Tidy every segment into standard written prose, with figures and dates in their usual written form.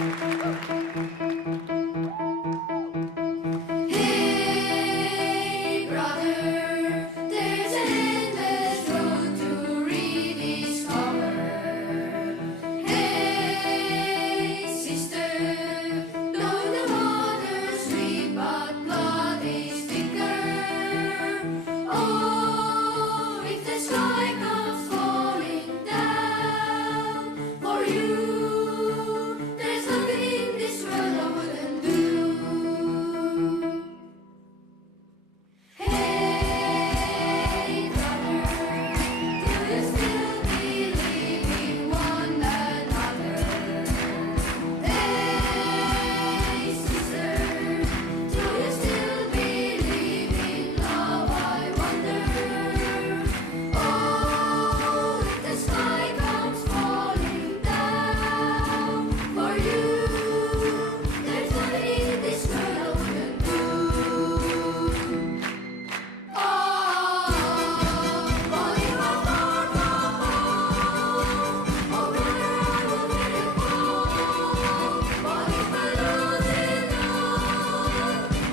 Hey, brother, there's an endless road to rediscover. Hey, sister, though the waters sweet, but blood is thicker. Oh, if the sky comes falling down for you, there's nothing in this world I wouldn't do. Hey, brother, do you still believe in one another? Hey, sister, do you still believe in love? I wonder. Oh, if the sky comes falling down for you, there's nothing in this world I wouldn't do. Oh, what if I'm far from home? Oh, brother, I will let it go. What if I lose it all?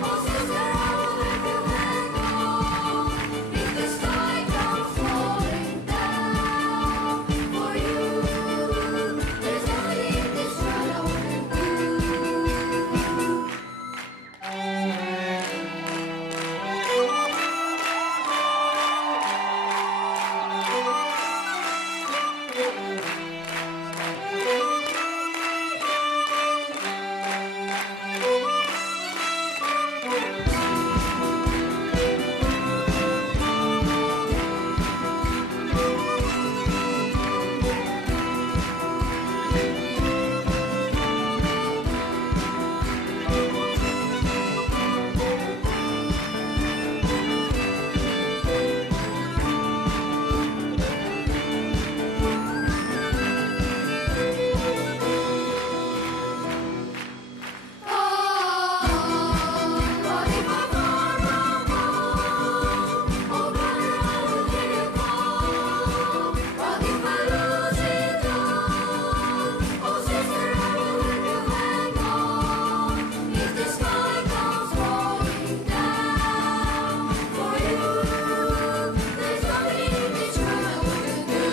Oh, sister, I will let you hang on. If the sky comes falling down for you, there's nothing in this world I wouldn't do. What if I'm far from home? Oh, brother, I will let you go. What if I lose it all? Oh, sister, I will let you hang on. If the sky comes falling down for you, there's nothing in this world I wouldn't do.